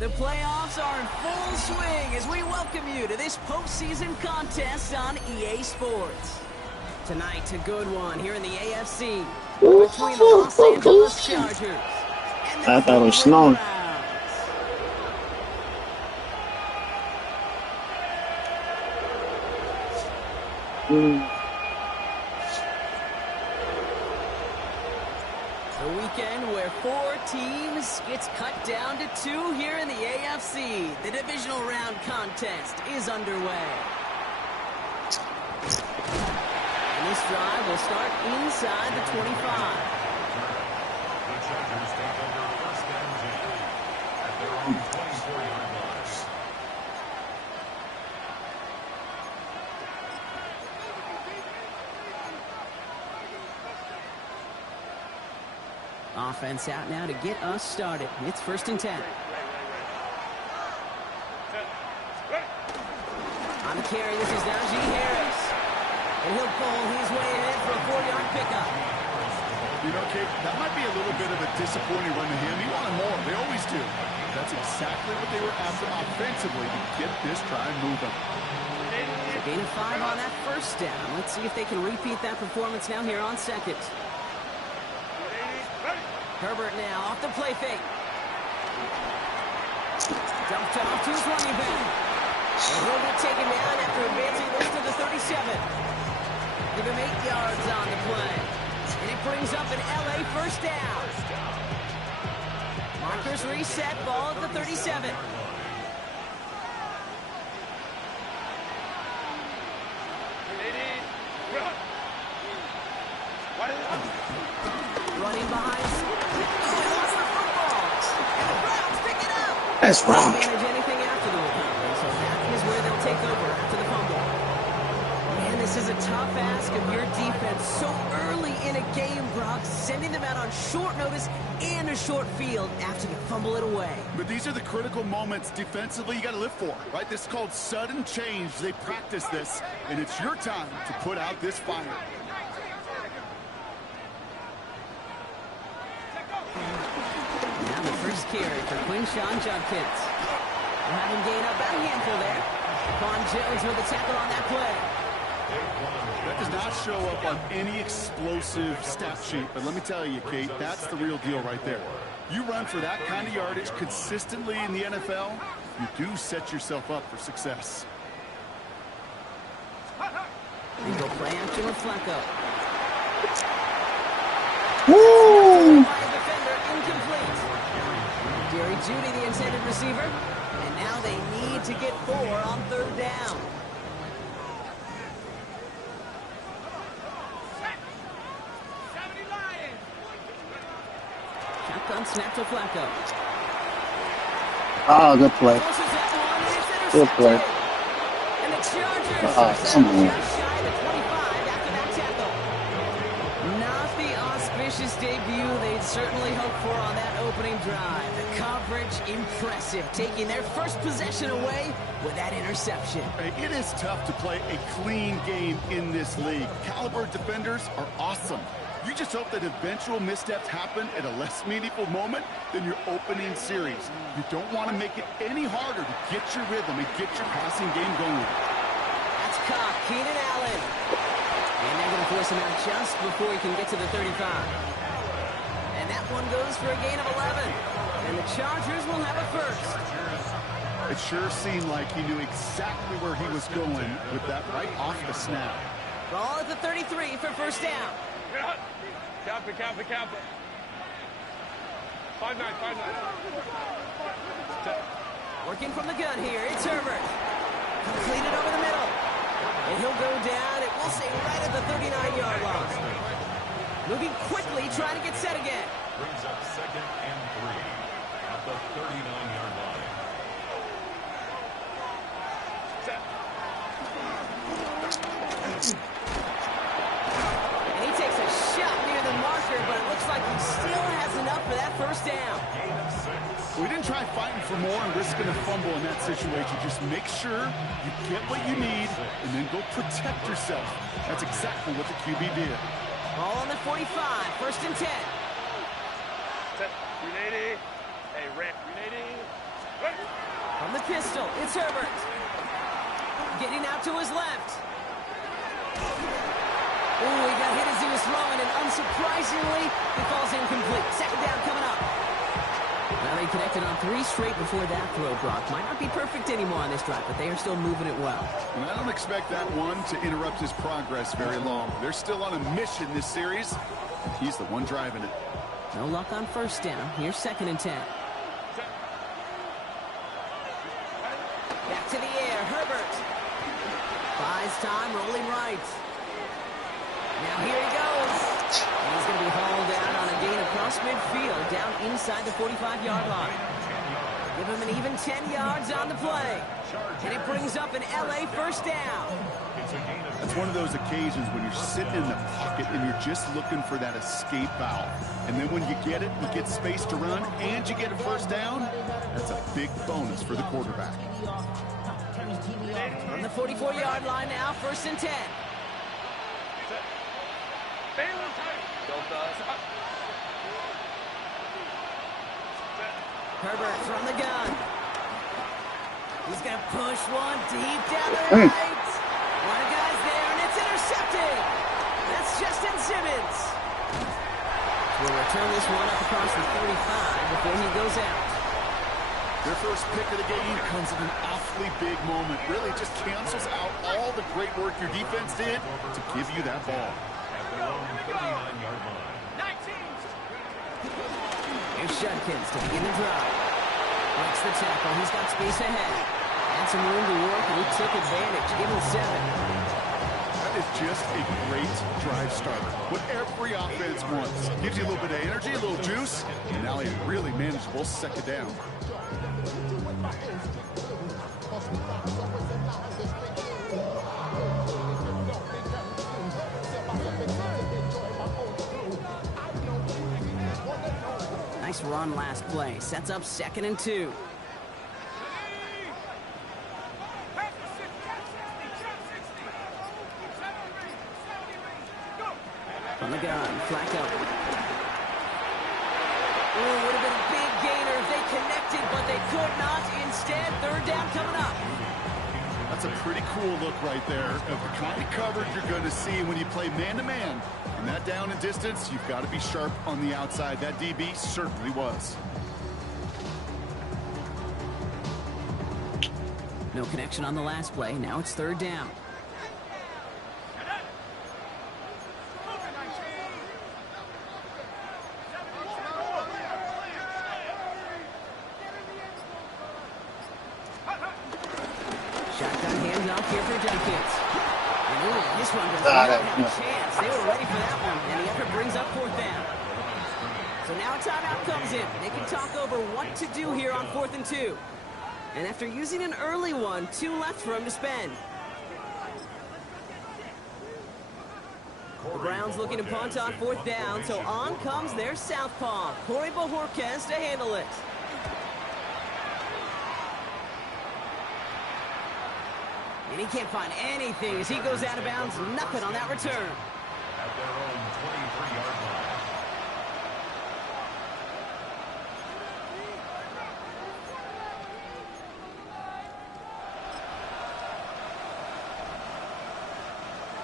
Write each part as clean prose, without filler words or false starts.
The playoffs are in full swing as we welcome you to this postseason contest on EA Sports. Tonight's a good one here in the AFC between the Los Angeles Chargers and the Cleveland Browns. The weekend where 4 teams gets cut down to 2 here in the AFC. The divisional round contest is underway. And this drive will start inside the 25. The Chargers take over first and 10 at their own 24-yard line. Offense out now to get us started. It's first and 10. On the carry, this is Najee Harris. And he'll pull his way ahead for a 4-yard pickup. You know, Kate, that might be a little bit of a disappointing run to him. He wanted more. They always do. That's exactly what they were after offensively to get this drive moving. So gain of 5 on that first down. Let's see if they can repeat that performance now here on second. Herbert now off the play fake. Dumped off to his running back. And he'll get taken down after advancing this to the 37. Give him 8 yards on the play. And it brings up an LA first down. Markers reset, ball at the 37. Running behind. That's wrong. Manage anything after the recovery, so that is where they'll take over after the fumble. Man, this is a tough ask of your defense so early in a game, Brock, sending them out on short notice and a short field after you fumble it away. But these are the critical moments defensively you got to live for, right? This is called sudden change. They practice this, and it's your time to put out this fire. Now the first carry for Quinshawn Judkins. We'll have him gain up about a handful there. Vaughn Jones with a tackle on that play. That does not show up on any explosive stat sheet, but let me tell you, Kate, that's the real deal right there. You run for that kind of yardage consistently in the NFL, you do set yourself up for success. And go play action with Flacco. Woo! Incomplete. Jerry Jeudy, the intended receiver. And now they need to get 4 on 3rd down. Shotgun snap to Flacco. Oh, good play. Good play. And the Chargers come on. just shy of the 25 after that tackle. Not the auspicious debut they'd certainly hoped for on that opening drive. The coverage impressive, taking their first possession away with that interception. It is tough to play a clean game in this league. Caliber defenders are awesome. You just hope that eventual missteps happen at a less meaningful moment than your opening series. You don't want to make it any harder to get your rhythm and get your passing game going. That's caught. Keenan Allen. And they're going to force him out just before he can get to the 35. And that one goes for a gain of 11. And the Chargers will have a first. It sure seemed like he knew exactly where he was going with that right off the snap. Ball at the 33 for first down. Cap it. 5-9. Working from the gun here, it's Herbert. Completed over the middle. And he'll go down, it will stay right at the 39-yard line. Moving quickly, trying to get set again. Brings up 2nd and 3 at the 39-yard line. And he takes a shot near the marker, but it looks like he still has enough for that first down. Gain of 6. We didn't try fighting for more and risking a fumble in that situation. Just make sure you get what you need and then go protect yourself. That's exactly what the QB did. Ball on the 45, 1st and 10. Set. 380. Hey, ramp. 380. From the pistol, it's Herbert. Getting out to his left. Ooh, he got hit as he was throwing, and unsurprisingly, he falls incomplete. 2nd down coming up. Now they connected on 3 straight before that throw, Brock. Might not be perfect anymore on this drive, but they are still moving it well. And I don't expect that one to interrupt his progress very long. They're still on a mission this series. He's the one driving it. No luck on 1st down. Here's 2nd and 10. Back to the air, Herbert. Buys time, rolling right. Now here he goes. And he's going to be hauled out on a gain across midfield, down inside the 45-yard line. Give him an even 10 yards on the play. And it brings up an LA 1st down. That's one of those occasions when you're sitting in the pocket and you're just looking for that escape valve. And then when you get it, you get space to run, and you get a 1st down. That's a big bonus for the quarterback. From the 44-yard line now, 1st and 10. Herbert from the gun. He's going to push one deep down the right. One of guys there, and it's intercepted. That's Justin Simmons. We'll return this one up across the 35 before he goes out. Their first pick of the game comes at an awfully big moment. Really just cancels out all the great work your defense did to give you that ball. At their own 39-yard line. Here's Judkins to begin the drive. Breaks the tackle. He's got space ahead. Had some room to work, and he took advantage. Give him 7. That is just a great drive starter. What every offense wants. Gives you a little bit of energy, a little juice, and now a really manageable 2nd down. Nice run last play. Sets up 2nd and 2. From the gun, Flacco. Ooh, would have been a big gainer if they connected, but they could not. Instead, 3rd down coming up. That's a pretty cool look right there of the kind of coverage you're going to see when you play man-to-man. And that down and distance, you've got to be sharp on the outside. That DB certainly was. No connection on the last play. Now it's 3rd down. Shotgun handoff here for Judkins. And ooh, this one does not have a chance. They were ready for that one, and the effort brings up 4th down. So now a timeout comes in. They can talk over what to do here on 4th and 2. And after using an early one, 2 left for him to spend. The Browns looking to punt on 4th down, so on comes their southpaw, Corey Bojorquez, to handle it. And he can't find anything as he goes out of bounds. Nothing on that return. At their own 23-yard line.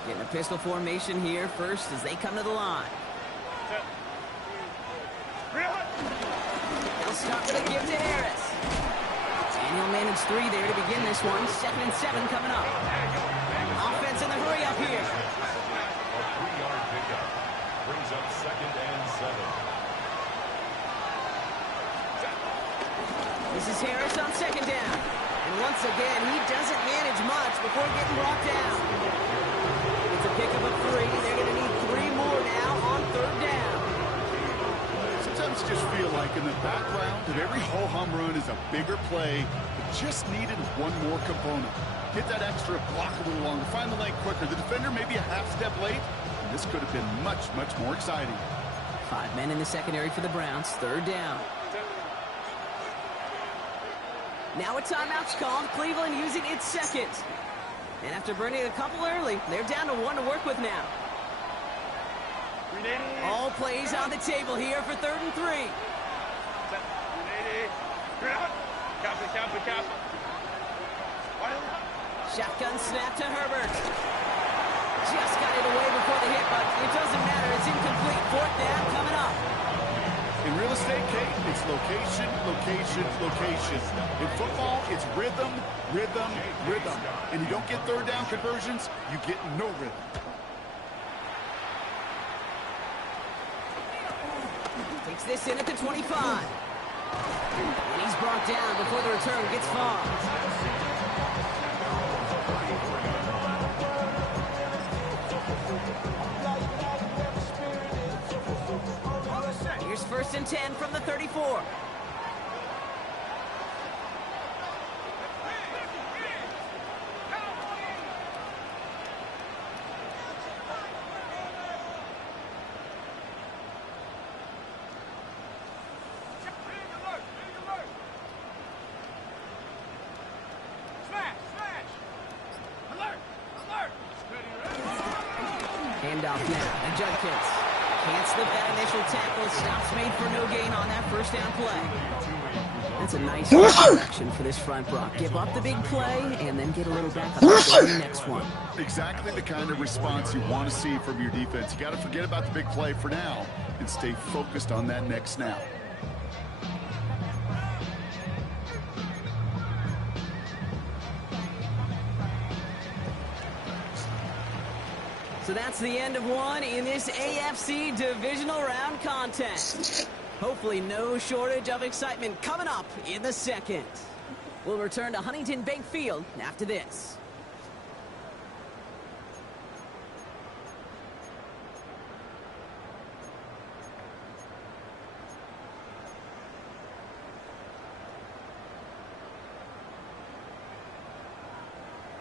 Getting a pistol formation here first as they come to the line. They'll start with a give to Harris. Daniel managed 3 there to begin this one. 2nd and 7 coming up. Offense in the hurry up here. A 3-yard pickup brings up 2nd and 7. This is Harris on second down. And once again, he doesn't manage much before getting brought down. It's a pickup of 3. They're going to need 3 more now on third down. Sometimes you just feel like in the background of every ho-hum run is a bigger play that just needed one more component. Hit that extra block a little longer, find the lane quicker. The defender may be a half step late, and this could have been much, much more exciting. 5 men in the secondary for the Browns. Third down. Now a timeout's called. Cleveland using its second. And after burning a couple early, they're down to 1 to work with now. All plays on the table here for 3rd and 3. Shotgun snap to Herbert. Just got it away before the hit, but it doesn't matter. It's incomplete. 4th down coming up. In real estate, Kate, it's location, location, location. In football, it's rhythm, rhythm, rhythm. And you don't get third down conversions, you get no rhythm. Takes this in at the 25. And he's brought down before the return gets far. Here's 1st and 10 from the 34. Handoff now, and Judkins can't slip that initial tackle. Stops made for no gain on that 1st down play. That's a nice action for this front block. Give up the big play, and then get a little back up for the next one. Exactly the kind of response you want to see from your defense. You got to forget about the big play for now and stay focused on that next snap. So that's the end of one in this AFC divisional round contest. Hopefully no shortage of excitement coming up in the second. We'll return to Huntington Bank Field after this.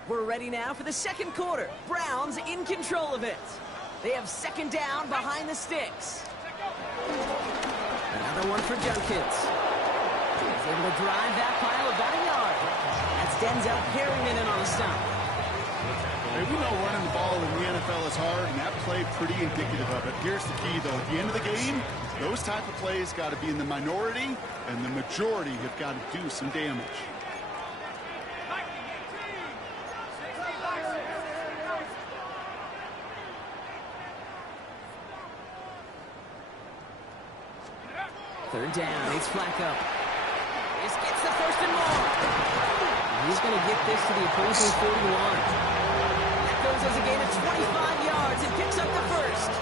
We're ready now for the second quarter. Browns in control of it. They have 2nd down behind the sticks. Another one for Judkins. He's able to drive that pile about a yard. That's Denzel Perryman in on the stop. Hey, we know running the ball in the NFL is hard, and that play pretty indicative of it. Here's the key, though. At the end of the game, those type of plays got to be in the minority, and the majority have got to do some damage. Third down, it's Flacco. This gets the 1st and more. He's going to get this to the opposing 41. That goes as a gain of 25 yards and picks up the 1st.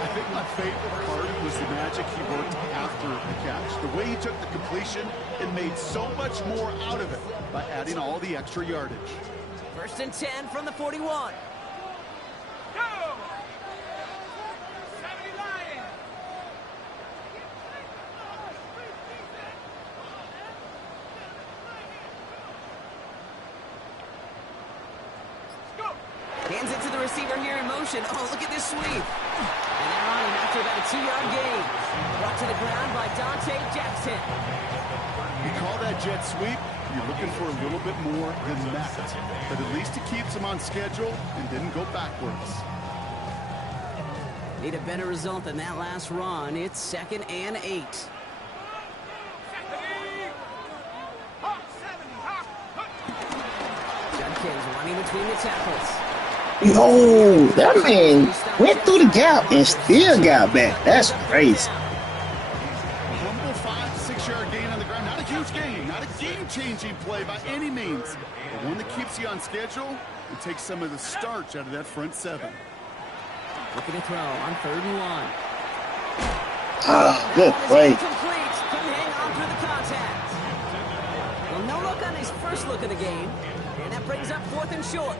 I think my favorite part was the magic he worked after the catch. The way he took the completion and made so much more out of it by adding all the extra yardage. 1st and 10 from the 41. Hands it to the receiver here in motion. Oh, look at this sweep. And they're on him after about a 2-yard gain. Brought to the ground by Dante Jackson. You call that jet sweep, you're looking for a little bit more than that. But at least it keeps him on schedule and didn't go backwards. Need a better result than that last run. It's 2nd and 8. Judkins running between the tackles. Yo, that man went through the gap and still got back. That's crazy. Humble 5-6-yard gain on the ground. Not a huge gain, not a game-changing play by any means, but one that keeps you on schedule and takes some of the starch out of that front 7. Looking to throw on 3rd and 1. Ah, good play. Complete. Couldn't hang on through the contact. look on his first look of the game. And that brings up 4th and short.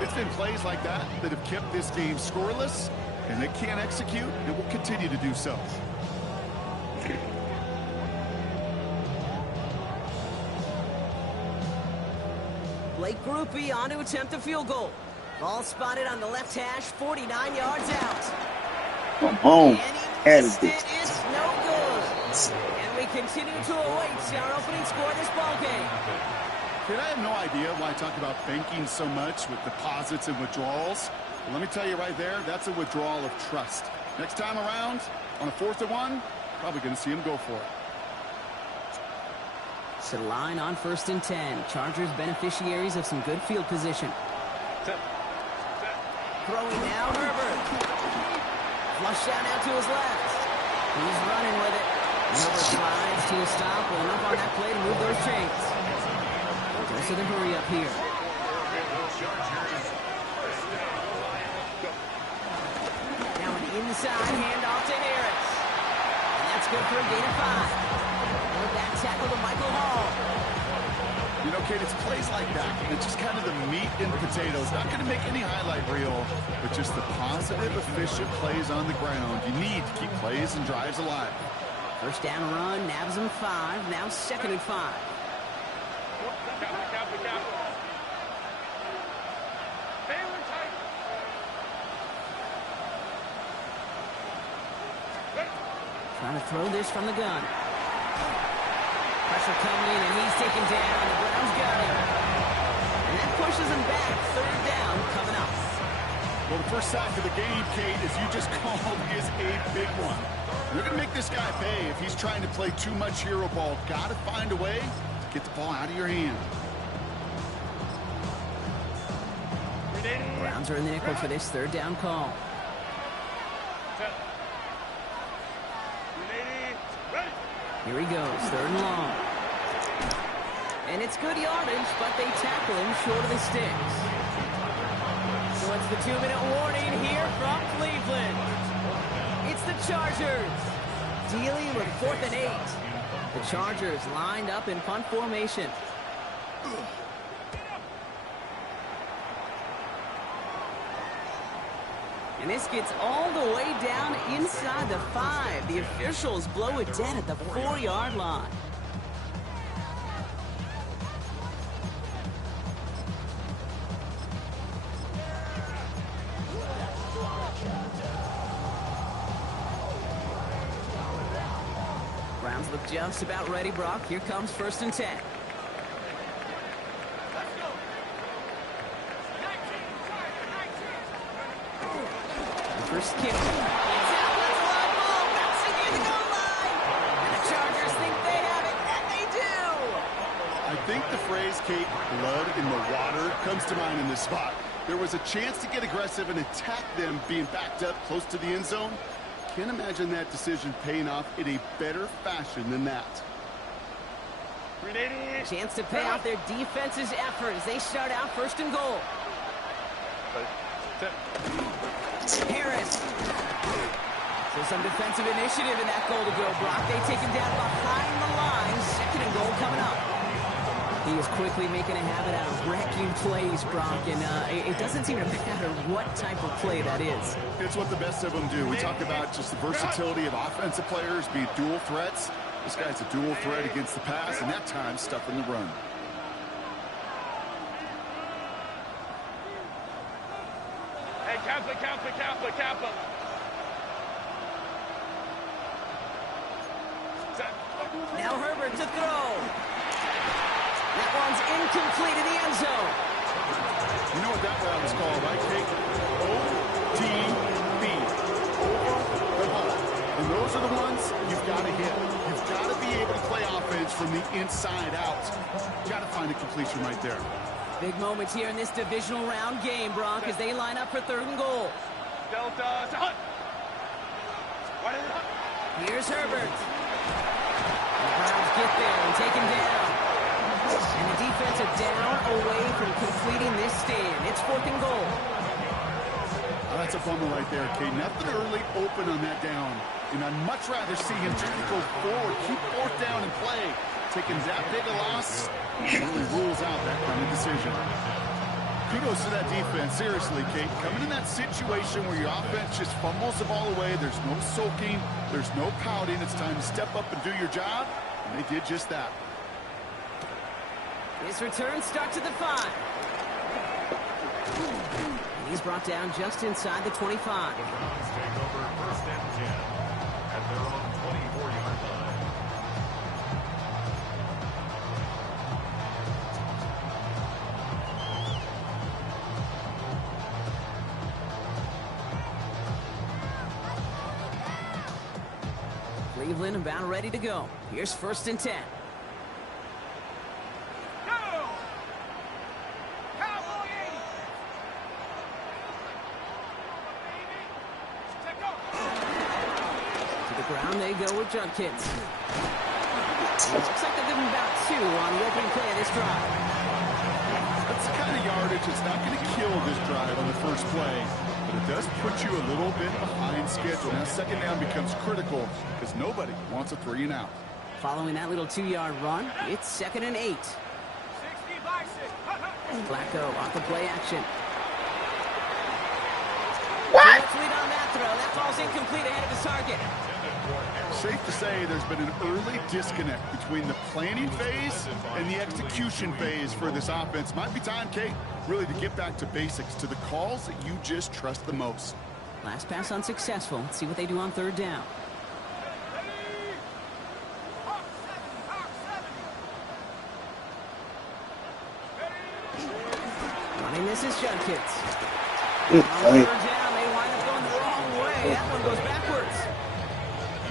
It's been plays like that that have kept this game scoreless, and they can't execute, and will continue to do so. Blake Groupie on to attempt a field goal. Ball spotted on the left hash, 49 yards out. Come on. And he missed it. It's no good. And we continue to await our opening score of this ball game. Kid, I have no idea why I talk about banking so much with deposits and withdrawals. But let me tell you right there, that's a withdrawal of trust. Next time around, on a 4th and 1, probably going to see him go for it. To the line on 1st and 10. Chargers beneficiaries of some good field position. Throwing now, Herbert. Flush out out to his left. He's running with it. Herbert slides to a stop with enough on that play to move those chains. Goes to the hurry up here. Now an inside handoff to Harris. And that's good for a gain of 5. That tackle to Michael Hall. You know, Kate, it's plays like that. It's just kind of the meat and potatoes. Not going to make any highlight reel, but just the positive, efficient plays on the ground. You need to keep plays and drives alive. First down run, nabs him 5. Now 2nd and 5. Trying to throw this from the gun. Pressure coming in, and he's taken down. The Browns got him. And that pushes him back. 3rd down coming up. Well, the first sack of the game, Kate, as you just called, is a big one. They're going to make this guy pay if he's trying to play too much hero ball. Got to find a way to get the ball out of your hand. Browns are in the nickel for this 3rd down call. Here he goes, 3rd and long. And it's good yardage, but they tackle him short of the sticks. So it's the 2-minute warning here from Cleveland. It's the Chargers dealing with 4th and 8. The Chargers lined up in punt formation. And this gets all the way down inside the 5. The officials blow it dead at the 4-yard line. Browns look just about ready, Brock. Here comes 1st and 10. First kick. It's out. That's a long ball. Bouncing near the goal line. And the Chargers think they have it, and they do. I think the phrase, Kate, blood in the water, comes to mind in this spot. There was a chance to get aggressive and attack them being backed up close to the end zone. Can't imagine that decision paying off in a better fashion than that. Chance to pay off their defense's effort as they start out 1st and goal. Harris. So some defensive initiative in that goal to go, Brock. They take him down behind the line. 2nd and goal coming up. He is quickly making a habit out of wrecking plays, Brock, and it doesn't seem to matter what type of play that is. It's what the best of them do. We talk about just the versatility of offensive players, be dual threats. This guy's a dual threat against the pass, and that time stuffing the run. Kappa. Now Herbert to throw. That one's incomplete in the end zone. You know what that route is called, right, Kate? OTB. Over the ball. And those are the ones you've got to hit. You've got to be able to play offense from the inside out. Got to find a completion right there. Big moments here in this divisional round game, Brock, as they line up for 3rd and goal. Delta to Hunt. Here's Herbert. The Browns get there and take him down. And the defense are down away from completing this stand. It's 4th and goal. Oh, that's a bummer right there, Kate. Nothing early open on that down. And I'd much rather see him just go forward, keep 4th down and play. Taking that big a loss really rules out that kind of decision. Kudos to that defense. Seriously, Kate. Coming in that situation where your offense just fumbles the ball away, there's no sulking, there's no pouting. It's time to step up and do your job, and they did just that. His return starts at the 5. And he's brought down just inside the 25. The Browns take over 1st and 10 at their own 24-yard line. Cleveland about ready to go. Here's 1st and 10. Ground they go with Judkins. Looks like they'll give him about 2 on the opening play of this drive. That's the kind of yardage that's not going to kill this drive on the first play, but it does put you a little bit behind schedule. Now 2nd down becomes critical because nobody wants a 3 and out. Following that little 2-yard run, it's 2nd and 8. Flacco off the play action. What? Lead on that throw. That ball's incomplete ahead of his target. Safe to say there's been an early disconnect between the planning phase and the execution phase for this offense. Might be time, Kate, really to get back to basics, to the calls that you just trust the most. Last pass unsuccessful. Let's see what they do on 3rd down. Running this is Judkins. On 3rd down, they wind up going the wrong way. That one goes backwards.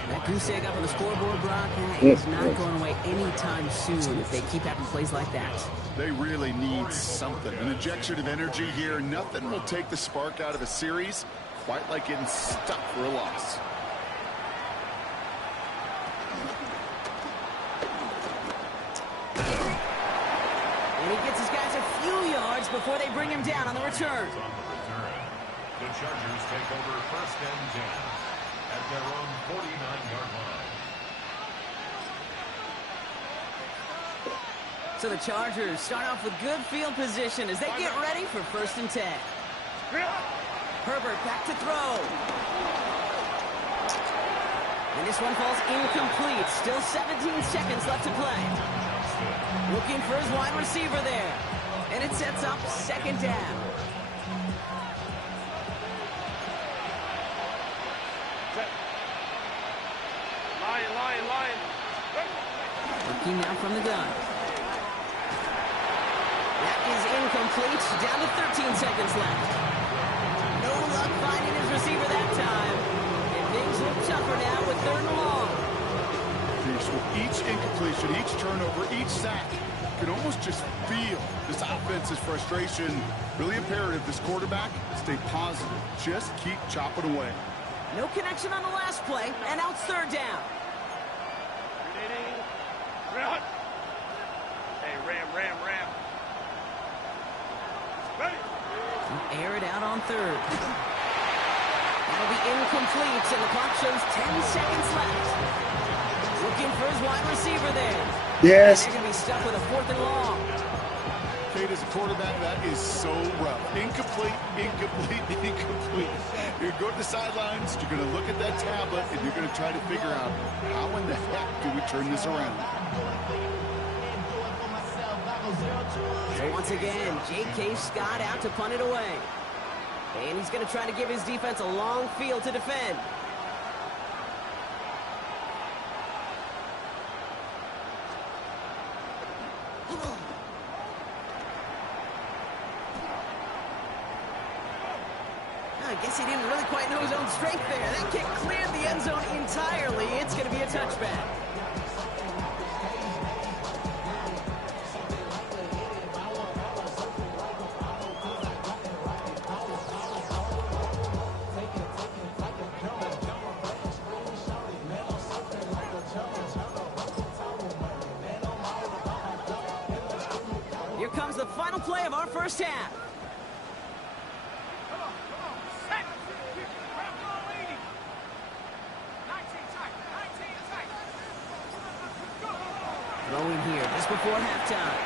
That goose egg up on the scoreboard, Brock, is not going away anytime soon if they keep having plays like that. They really need something. An injection of energy here. Nothing will take the spark out of a series quite like getting stuck for a loss. And he gets his guys a few yards before they bring him down on the return. The Chargers take over 1st and 10 at their own 49-yard line. So the Chargers start off with good field position as they get ready for 1st and 10. Herbert back to throw. And this one falls incomplete. Still 17 seconds left to play. Looking for his wide receiver there. And it sets up 2nd down. Lion. Looking now from the gun. That is incomplete. Down to 13 seconds left. No luck finding his receiver that time. And things look tougher now with 3rd and long. With each incompletion, each turnover, each sack, you can almost just feel this offense's frustration. Really imperative this quarterback stay positive. Just keep chopping away. No connection on the last play, and now it's 3rd down. Hey, ram. Air it out on 3rd. That'll be incomplete, and the clock shows 10 seconds left. Looking for his wide receiver there. Yes. They're going to be stuck with a 4th and long. Kate, as a quarterback, that is so rough. Incomplete. You're going to the sidelines, you're going to look at that tablet, and you're going to try to figure out how in the heck do we turn this around. So once again, J.K. Scott out to punt it away. And he's going to try to give his defense a long field to defend. I guess he didn't really quite know his own strength there. That kick cleared the end zone entirely. It's going to be a touchback. Here comes the final play of our first half. going here just before halftime.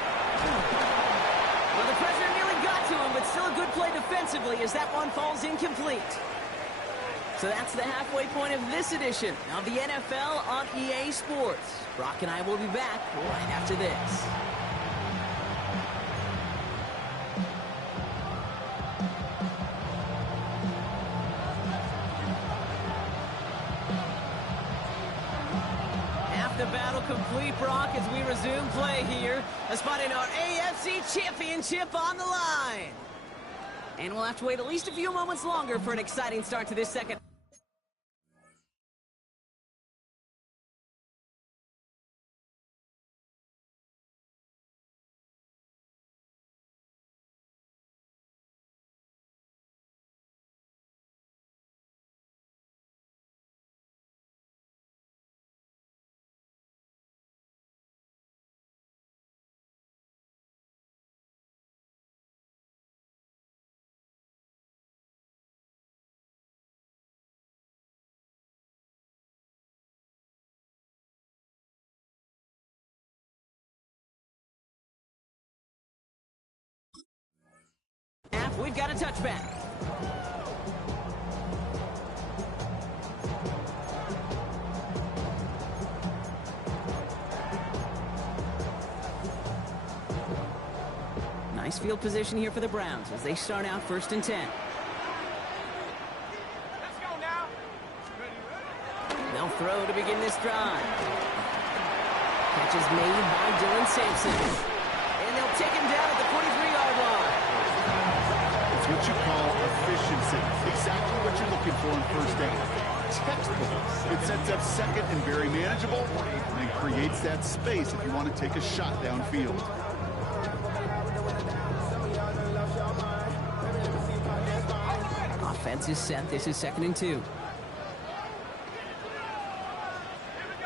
Well, the pressure nearly got to him, but still a good play defensively as that one falls incomplete. So that's the halfway point of this edition of the NFL on EA Sports. Brock and I will be back right after this. Half the battle complete, Brock, as we resume play here. A spot in our AFC Championship on the line. And we'll have to wait at least a few moments longer for an exciting start to this second. We've got a touchback. Nice field position here for the Browns as they start out 1st and 10. Let's go now. They'll throw to begin this drive. Catch is made by Dylan Sampson. And they'll take him down at the 43-yard line. It's what you call efficiency. Exactly what you're looking for in 1st down. Textbook. It sets up 2nd and very manageable, and it creates that space if you want to take a shot downfield. Offense is set. This is 2nd and 2. Here we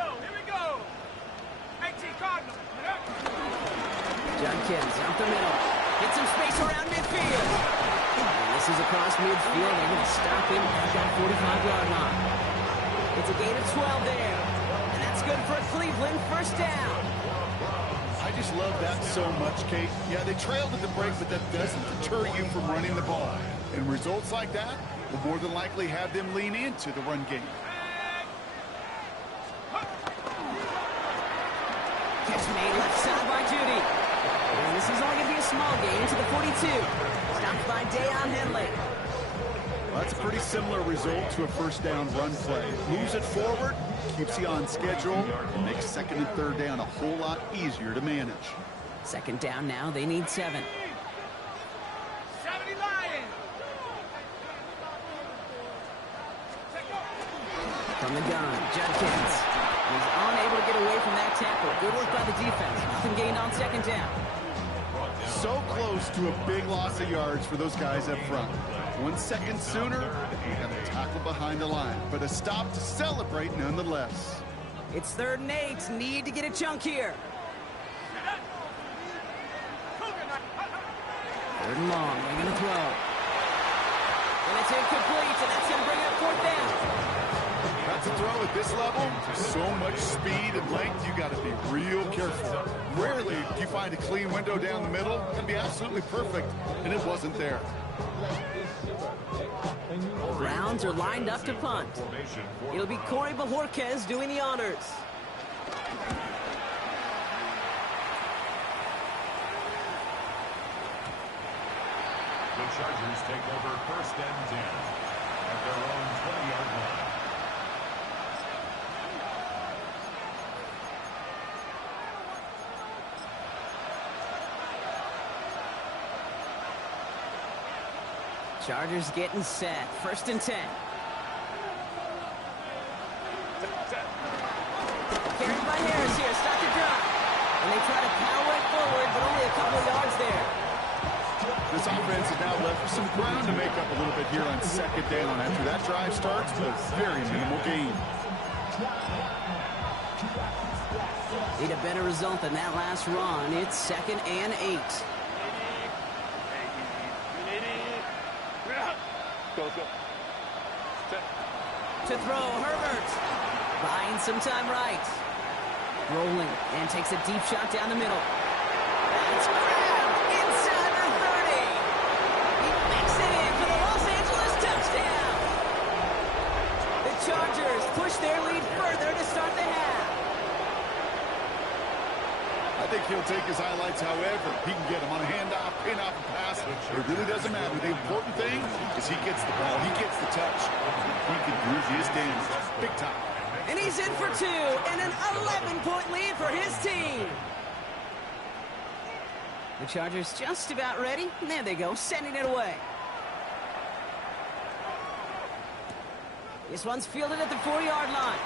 go. 18 Cardinal. Judkins out the middle. Get some space around midfield. And this is across midfield. They're going to stop him at that 45-yard line. It's a gain of 12 there. And that's good for Cleveland 1st down. I just love that so much, Kate. Yeah, they trailed at the break, but that doesn't deter you from running the ball. And results like that will more than likely have them lean into the run game. Catch made left side by Judy. And this is only going to be a small gain to the 42. Stopped by Deion Henley. Well, that's a pretty similar result to a 1st down run play. Moves it forward, keeps you on schedule, and makes 2nd and 3rd down a whole lot easier to manage. 2nd down now. They need 7. 70 Lions. From the gun, Judkins. He's unable to get away from that tackle. Good work by the defense. Nothing gained on 2nd down. So close to a big loss of yards for those guys up front. 1 second sooner, we have a tackle behind the line, but a stop to celebrate nonetheless. It's 3rd and 8. Need to get a chunk here. 3rd and long. They're going to throw. And it's incomplete, and that's going to bring up 4th down. That's a throw at this level. So much speed and length, you got to be real careful. Rarely do you find a clean window down the middle. It'd be absolutely perfect, and it wasn't there. Browns are lined up to punt. It'll be Corey Bajorquez doing the honors. The Chargers take over 1st and 10 at their own 20-yard line. Chargers getting set. 1st and 10. Carried by Harris here. Stop the drive. And they try to power it forward, but only a couple of yards there. This offense is now left with some ground to make up a little bit here on 2nd down. After that drive starts, but very minimal gain. Need a better result than that last run. It's 2nd and 8. To throw, Herbert. Buying some time right. Rolling and takes a deep shot down the middle. It's grabbed inside the 30. He makes it in for the Los Angeles touchdown. The Chargers push their lead further to start the half. I think he'll take his highlights however he can get them on a handoff, pin off, a pass. It really doesn't matter. The important thing is he gets the ball, he gets the touch. He can do his damage big time. And he's in for 2 and an 11-point lead for his team. The Chargers just about ready. And there they go, sending it away. This one's fielded at the 4-yard line.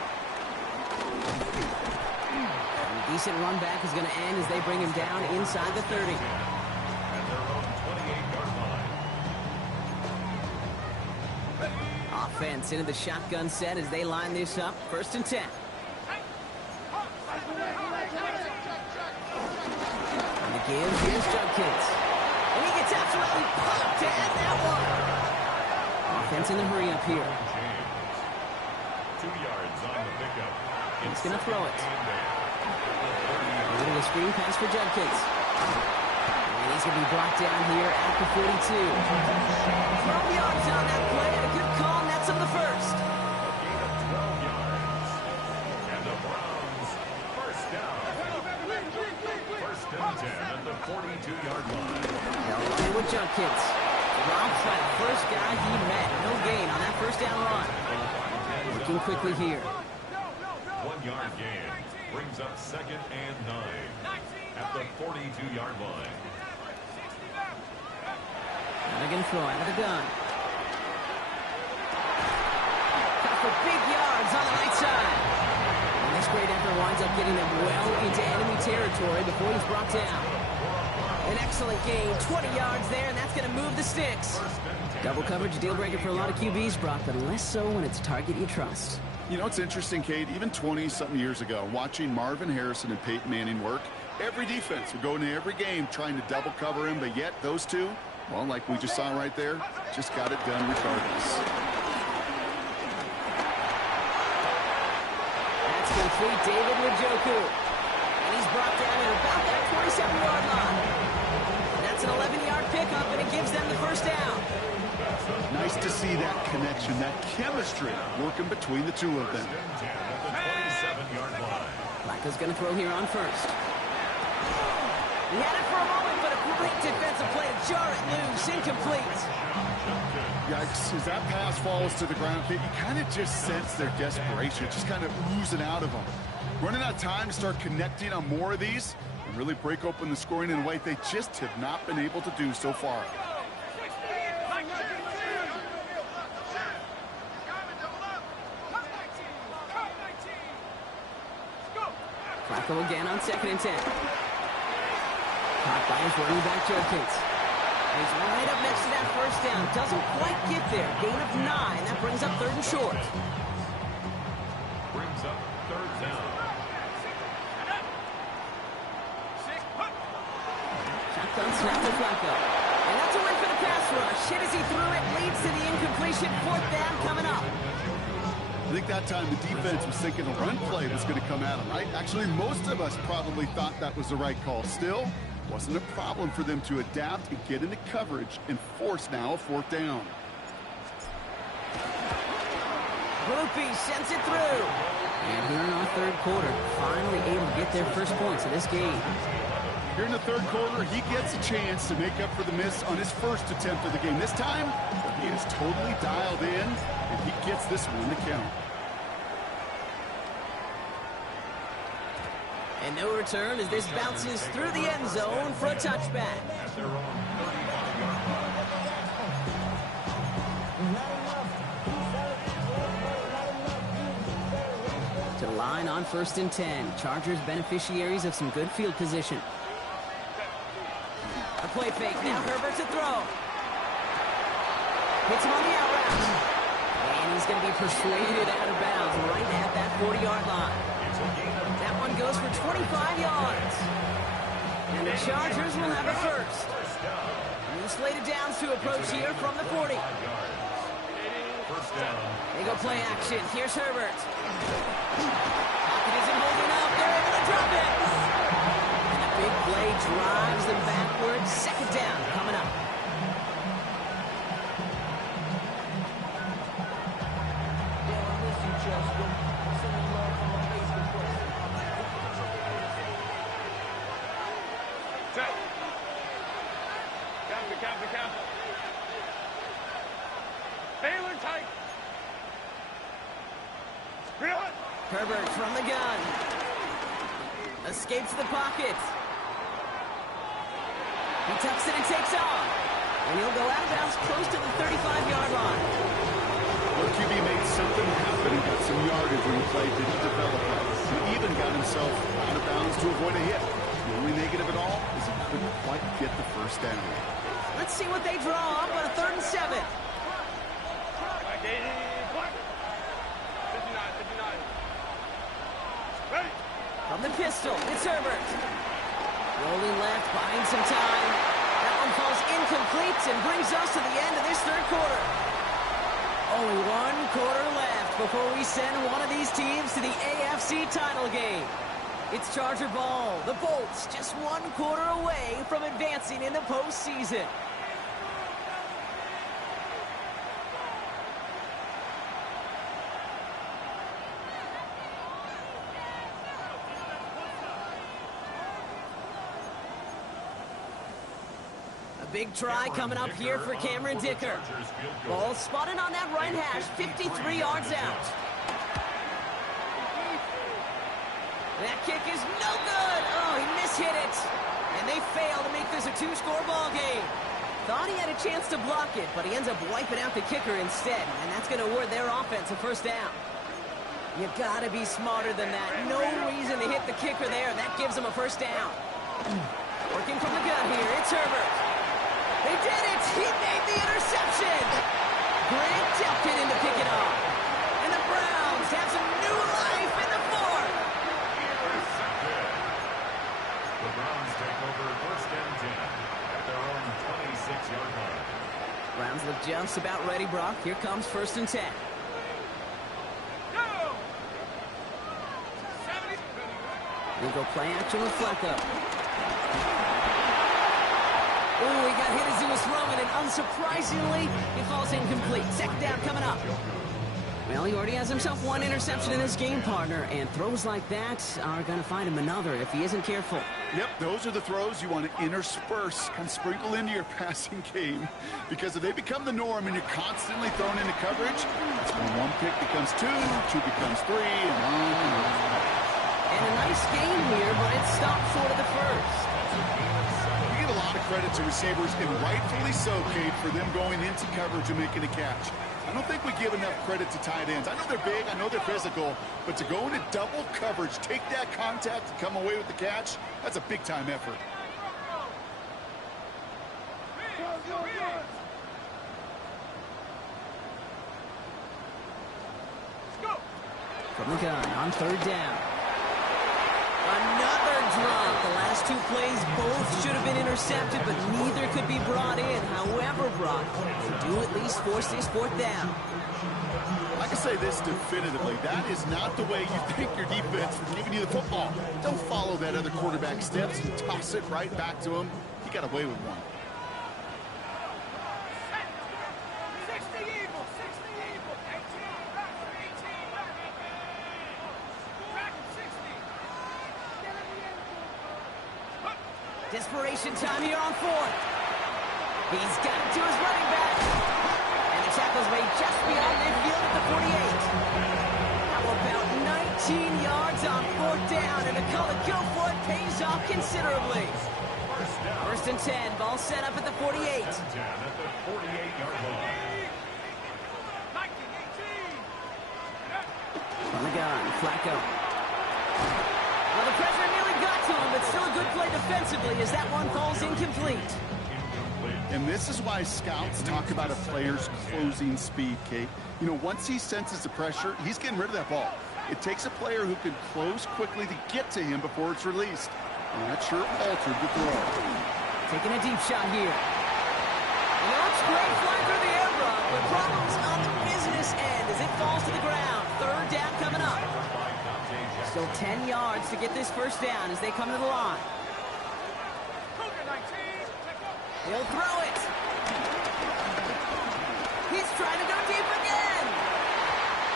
And a decent run back is going to end as they bring him down inside the 30. At their own 28-yard line. Offense into the shotgun set as they line this up. 1st and 10. And the give, here's Judkins. And he gets absolutely pumped to end that one. Offense in the hurry up here. James. 2 yards on the pickup. He's going to throw it. A little screen pass for Judkins. And he's going to be brought down here at the 42. 12 yards on that play and a good call. Nets on the first. A gain of 12 yards. And the Browns, first down. 1st and 10 at the 42-yard line. They'll run it with Judkins. Drops by the first guy he met. No gain on that first down run. Working quickly here. 1-yard gain. Brings up 2nd and 9 at the 42-yard line. They're going to throw out of the gun. Got for big yards on the right side. And this great effort winds up getting them well into enemy territory before he's brought down. An excellent gain, 20 yards there, and that's going to move the sticks. Double coverage, deal breaker for a lot of QBs, Brock, but less so when it's a target you trust. You know, it's interesting, Kate, even 20-something years ago, watching Marvin Harrison and Peyton Manning work, every defense would go into every game trying to double cover him, but yet those two, well, like we just saw right there, just got it done regardless. That's complete, David Njoku. And he's brought down at about that 27-yard line. And that's an 11-yard pickup, and it gives them the first down. Nice to see that connection, that chemistry working between the two of them. 1st and 10 at the 27-yard line. Flacco's going to throw here on first. He had it for a moment, but a great defensive play to jar it loose. Incomplete. Yikes, as that pass falls to the ground, Kate, you kind of just sense their desperation, just kind of oozing out of them. Running out of time to start connecting on more of these and really break open the scoring in a way they just have not been able to do so far. Flacco again on 2nd and 10. Caught by his running back, Judkins. He's right up next to that first down. Doesn't quite get there. Gain of 9. That brings up 3rd and short. Brings up 3rd down. Shotgun snap to Flacco. And that's a win for the pass rush. Hit as he threw it. Leads to the incompletion. 4th down coming up. I think that time the defense was thinking a run play was going to come at them, right? Actually, most of us probably thought that was the right call. Still, wasn't a problem for them to adapt and get into coverage and force now a 4th down. Groupie sends it through. And here in our 3rd quarter, finally able to get their first points of this game. Here in the 3rd quarter, he gets a chance to make up for the miss on his first attempt of the game. This time, he is totally dialed in, and he gets this one to count. And no return as this bounces through the end zone for a touchback. At their own 35-yard line. To the line on 1st and 10. Chargers beneficiaries of some good field position. A play fake. Now Herbert to throw. Hits him on the out route. And he's going to be persuaded out of bounds right at that 40-yard line. That one goes for 25 yards. And the Chargers will have a first. New slated downs to approach here from the 40. First down. They go play action. Here's Herbert. Pocket isn't holding up. They're able to drop defense. And a big play drives them backwards. Second down coming up. Counter. Baylor tight. Herbert from the gun. Escapes the pocket. He tucks it and takes off. And he'll go out of bounds close to the 35-yard line. Well, QB made something happen and got some yardage when the play didn't develop right. He even got himself out of bounds to avoid a hit. The only negative at all is he couldn't quite get the first down. Let's see what they draw up on a 3rd and 7. From the pistol, it's Herbert. Rolling left, buying some time. That one falls incomplete and brings us to the end of this 3rd quarter. Only 1 quarter left before we send one of these teams to the AFC title game. It's Charger ball. The Bolts just 1 quarter away from advancing in the postseason. Big try coming up here for Cameron Dicker. Ball spotted on that right hash, 53 yards out. That kick is no good. Oh, he mishit it. And they fail to make this a 2-score ball game. Thought he had a chance to block it, but he ends up wiping out the kicker instead. And that's going to award their offense a first down. You got to be smarter than that. No reason to hit the kicker there. That gives him a first down. Working from the gun here, it's Herbert. They did it! He made the interception! Grant Delpit in to pick it off. And the Browns have some new life in the 4th. Intercepted. The Browns take over 1st and 10 at their own 26-yard line. Browns look just about ready, Brock. Here comes 1st and 10. We'll go play action with Flacco. Oh, he got hit as he was throwing, and unsurprisingly, he falls incomplete. 2nd down coming up. Well, he already has himself 1 interception in his game, partner, and throws like that are going to find him another if he isn't careful. Yep, those are the throws you want to intersperse, kind of sprinkle into your passing game, because if they become the norm and you're constantly thrown into coverage, that's when 1 pick becomes 2, 2 becomes 3, and on and on. And a nice game here, but it stopped short of the 1st. You get a lot of credit to receivers, and rightfully so, Kate, for them going into coverage and making a catch. I don't think we give enough credit to tight ends. I know they're big, I know they're physical, but to go into double coverage, take that contact, and come away with the catch, that's a big-time effort. From the gun on 3rd down. Another drop. The last 2 plays both should have been intercepted, but neither could be brought in. However, Brock, they do at least force this 4th down. I can say this definitively. That is not the way you think your defense is giving you the football. Don't follow that other quarterback steps and toss it right back to him. He got away with 1. 60 Eagles, 60 Eagles. 18 back, 18 back. Back 60. Desperation time here on 4th. He's got it to his running back. And the tackle's made just beyond midfield at the 48. How about 19 yards on 4th down, and the call to go for it pays off considerably. 1st and 10, ball set up at the 48. 10 at the 48-yard line. 19, 18. From the gun, Flacco. Well, the pressure nearly got to him, but still a good play defensively as that one falls incomplete. And this is why scouts talk about a player's closing speed, Kate. You know, once he senses the pressure, he's getting rid of that ball. It takes a player who can close quickly to get to him before it's released. And that sure altered the throw. Taking a deep shot here. And that's great fly through the air, Brock, but problems on the business end as it falls to the ground. 3rd down coming up. Still 10 yards to get this first down as they come to the line. Cougar 19. He'll throw it. He's trying to go deep again.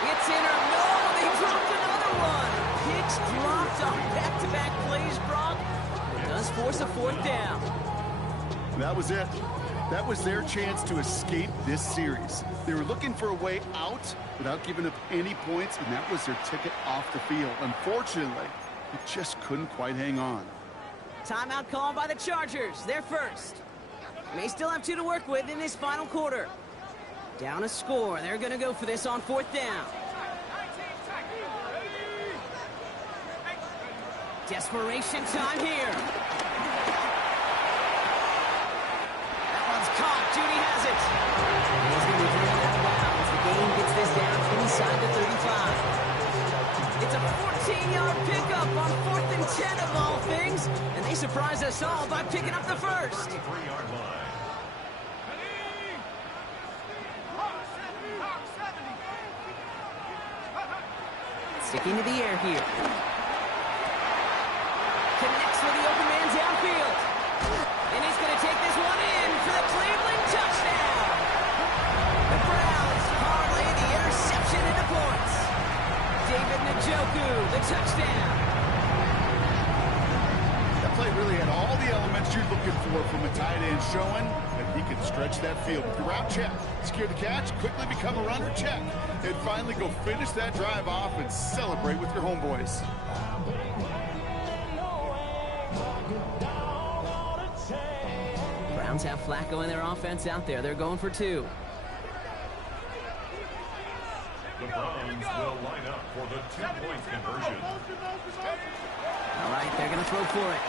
It's in or no, they dropped another one. Picks dropped on back-to-back plays, Brock. It does force a fourth down. That was it. That was their chance to escape this series. They were looking for a way out without giving up any points, and that was their ticket off the field. Unfortunately, it just couldn't quite hang on. Timeout called by the Chargers. They're first. May still have 2 to work with in this final quarter. Down a score. They're going to go for this on fourth down. Desperation time here. That one's caught. Judy has it. And he's going to be driven out of bounds. The game gets this down inside the 35. It's a 14-yard pickup on 4th and 10 of all things. And they surprise us all by picking up the first. 3-yard line. Sticking to the air here. Connects with the open man downfield. And he's going to take this one in for the Cleveland touchdown. The Browns parlay the interception into points. David Njoku, the touchdown. That play really had all the elements you're looking for from a tight end, showing that he can stretch that field. With the route check, secure the catch, quickly become a runner check, and finally go finish that drive off and celebrate with your homeboys. Browns have Flacco in their offense out there. They're going for 2. The Browns will line up for the 2-point conversion. All right, they're going to throw for it.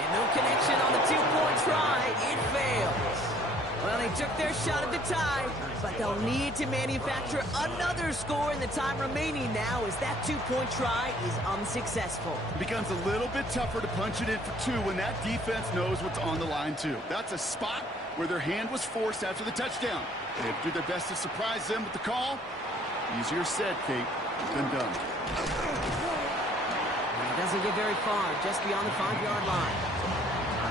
And no connection on the 2-point try. It fails. Well, they took their shot at the tie, but they'll need to manufacture another score in the time remaining now as that 2-point try is unsuccessful. It becomes a little bit tougher to punch it in for 2 when that defense knows what's on the line, too. That's a spot where their hand was forced after the touchdown. They do their best to surprise them with the call. Easier said, Kate, than done. And it doesn't get very far, just beyond the 5-yard line.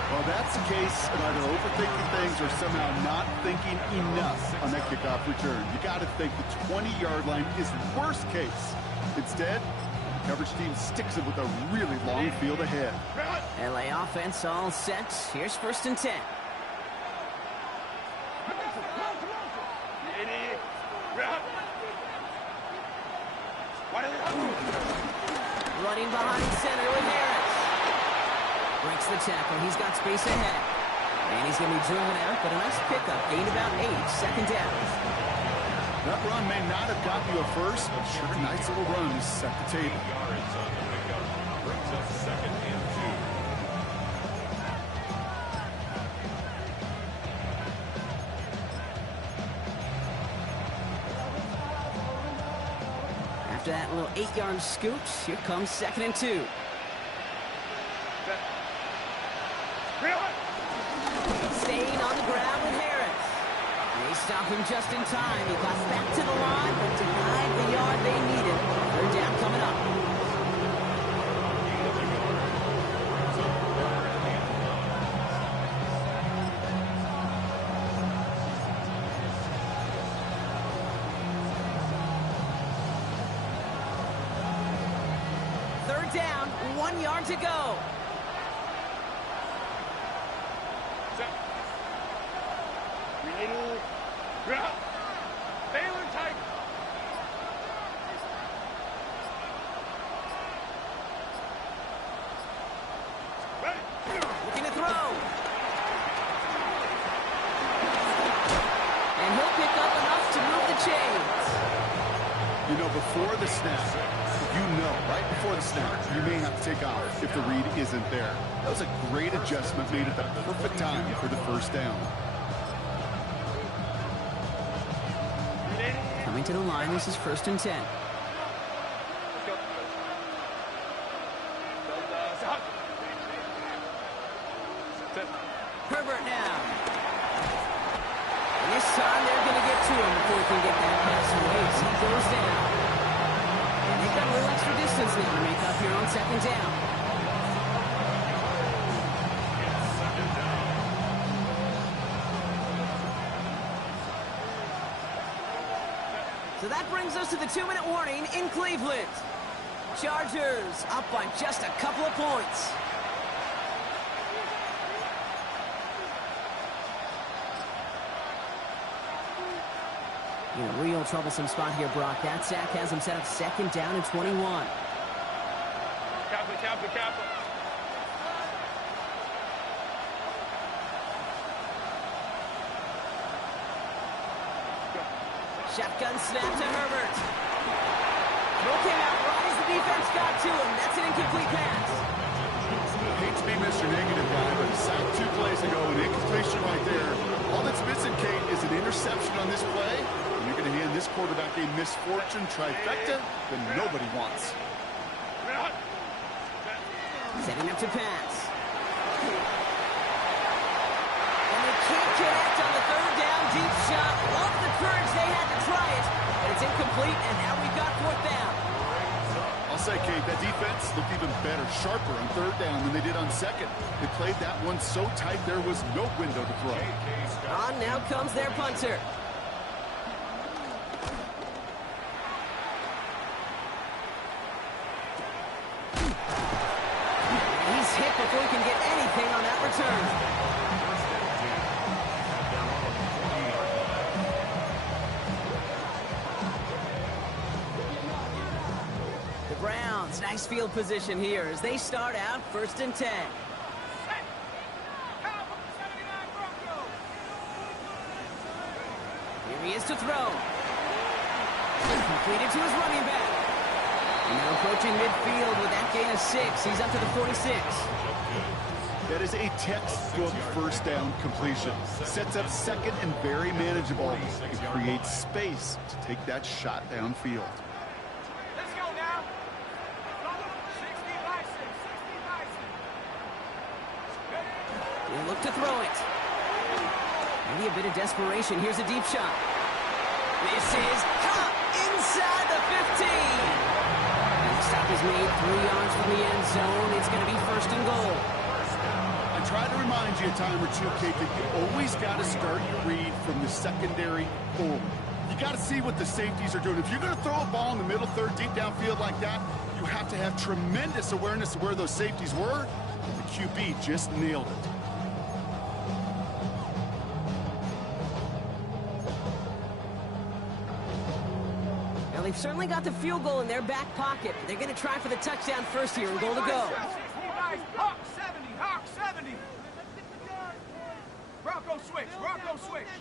Well, that's the case of either overthinking things or somehow not thinking enough on that kickoff return. You got to think the 20-yard line is the worst case. Instead, the coverage team sticks it with a really long field ahead. LA offense all set. Here's 1st and 10. Running behind center with Harris. Breaks the tackle. He's got space ahead. And he's going to be driven out, but a nice pickup. Gained about 8. 2nd down. That run may not have gotten you a first, but sure a nice little run to set the table. 8 yards on the pickup. Brings us 2nd and 2. After that little 8-yard scoot, here comes 2nd and 2. Staying on the ground with Harris. They stop him just in time. He got back to the line, but denied the yard they needed. 3rd down coming up. Third down, 1 yard to go. Baylor tight. Looking to throw. And he'll pick up enough to move the chains. You know, before the snap, right before the snap, you may have to take off if the read isn't there. That was a great adjustment made at the perfect time for the first down. Coming to the line, this is 1st and 10. Herbert now. And this time they're going to get to him before he can get that pass away as he goes down. And they you've got a little extra distance now to make up here on second down. So that brings us to the 2-minute warning in Cleveland. Chargers up by just a couple of points. In a real troublesome spot here, Brock. That sack has him set up second down and 21. Kappa. Shotgun snap to Herbert. Throw came out right as the defense got to him. That's an incomplete pass. Hate to be Mr. Negative guy, but sacked 2 plays ago, an incompletion right there. All that's missing, Kate, is an interception on this play. And you're going to hand this quarterback a misfortune trifecta that nobody wants. Setting up to pass. And they can't connect on the third down deep shot. Love the courage they had to try it, but it's incomplete, and now we've got fourth down. I'll say, Kate, that defense looked even better, sharper on third down than they did on second. They played that one so tight there was no window to throw. On now comes their punter. He's hit before he can get anything on that return. The Browns, nice field position here as they start out 1st and 10. Here he is to throw. Completed to his running back. And now approaching midfield with that gain of 6. He's up to the 46. That is a textbook first down completion. Sets up second and very manageable. It creates space to take that shot downfield. Let's go now. 60 by 6. 60 by 6. They look to throw it. Maybe a bit of desperation. Here's a deep shot. This is caught inside the 15. And the stop is made 3 yards from the end zone. It's going to be 1st and goal. I try to remind you a time or two, Kate, that you always got to start your read from the secondary forward. You got to see what the safeties are doing. If you're going to throw a ball in the middle third, deep downfield like that, you have to have tremendous awareness of where those safeties were. And the QB just nailed it. Now, they've certainly got the field goal in their back pocket. They're going to try for the touchdown first here and goal to go. 60 by Hawk 70. Hawk 70. Bronco switch. Bronco switch.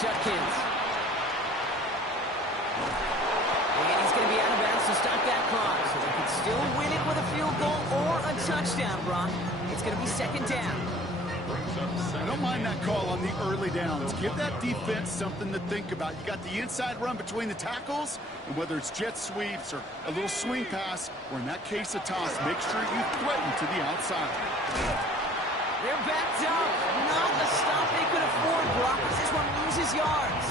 Judkins. And he's going to be out of bounds to stop that clock. So they can still win it with a field goal or a touchdown, Brock. It's going to be 2nd down. I don't mind that call on the early downs. Give that defense something to think about. You got the inside run between the tackles, and whether it's jet sweeps or a little swing pass, or in that case a toss, make sure you threaten to the outside. They're backed up. Not the stop they could afford, Brock, as this one loses yards.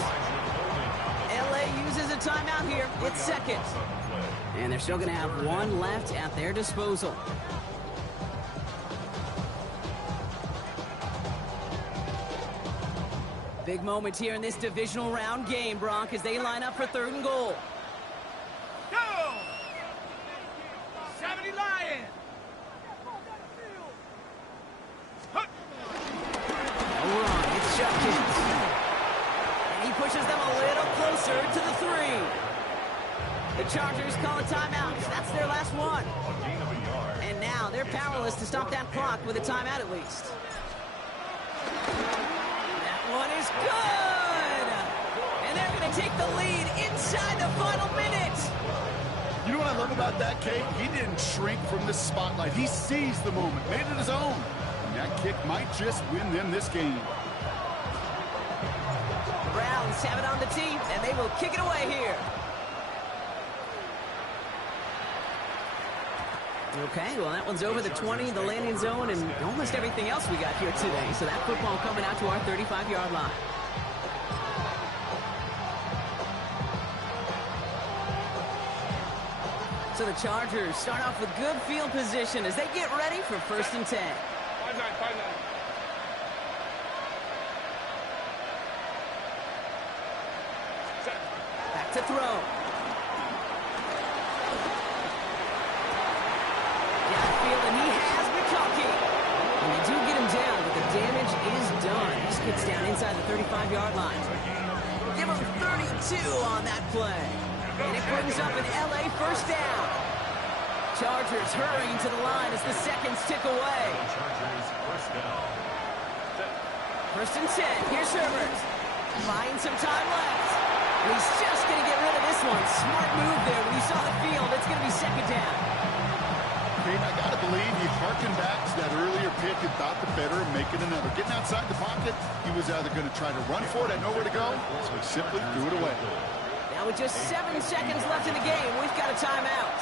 LA uses a timeout here. It's 2nd. And they're still going to have 1 left at their disposal. Big moment here in this divisional round game, Brock, as they line up for 3rd and goal. Go! 70 Lions. No run. It's Judkins. And he pushes them a little closer to the 3. The Chargers call a timeout. That's their last one. And now they're powerless to stop that clock with a timeout at least. One is good! And they're going to take the lead inside the final minute. You know what I love about that, Kate? He didn't shrink from the spotlight. He seized the moment, made it his own. And that kick might just win them this game. The Browns have it on the tee, and they will kick it away here. Okay, well, that one's over the 20, the landing zone, and almost everything else we got here today. So that football coming out to our 35-yard line. So the Chargers start off with good field position as they get ready for 1st and 10. 5-9, 5-9. Back to throw. Downfield, and he has McConkey. And they do get him down, but the damage is done. He gets down inside the 35-yard line. Give him 32 on that play. And it brings up an LA 1st down. Chargers hurrying to the line as the seconds tick away. Chargers 1st down. 1st and 10. Here's Herbert. Buying some time left. And he's just going to get rid of this one. Smart move there. When he saw the field, it's going to be 2nd down. Peyton, I got to believe he harkened back to that earlier pick and thought the better of making another. Getting outside the pocket, he was either going to try to run for it, had nowhere to go, so he simply threw it away. Now with just 7 seconds left in the game, we've got a timeout.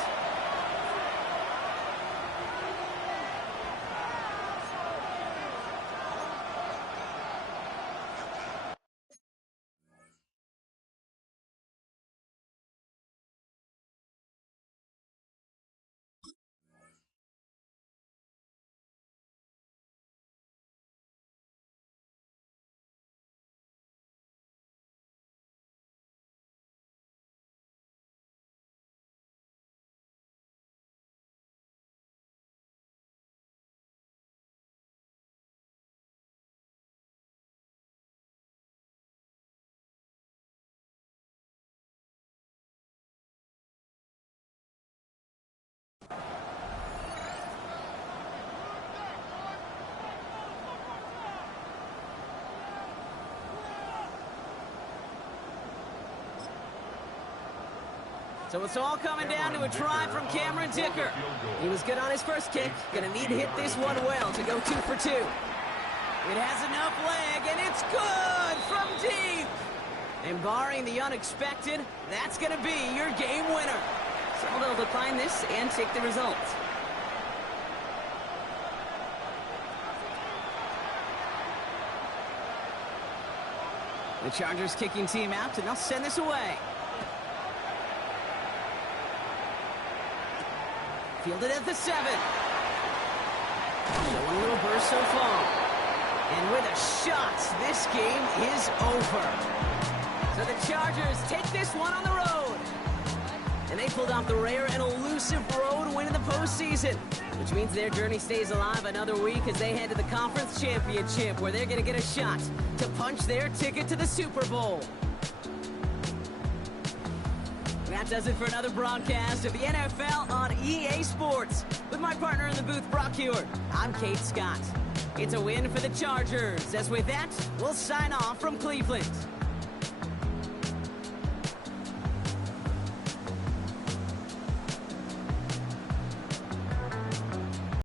So it's all coming down to a try from Cameron Dicker. He was good on his first kick. Gonna need to hit this one well to go 2 for 2. It has enough leg, and it's good from deep. And barring the unexpected, that's gonna be your game winner. So they'll decline this and take the result. The Chargers kicking team out, and they'll send this away. Fielded at the 7. Showing a little burst so far. And with a shot, this game is over. So the Chargers take this one on the road. And they pulled off the rare and elusive road win in the postseason, which means their journey stays alive another week as they head to the Conference Championship, where they're going to get a shot to punch their ticket to the Super Bowl. That does it for another broadcast of the NFL on EA Sports. With my partner in the booth, Brock Hewitt, I'm Kate Scott. It's a win for the Chargers, as with that, we'll sign off from Cleveland.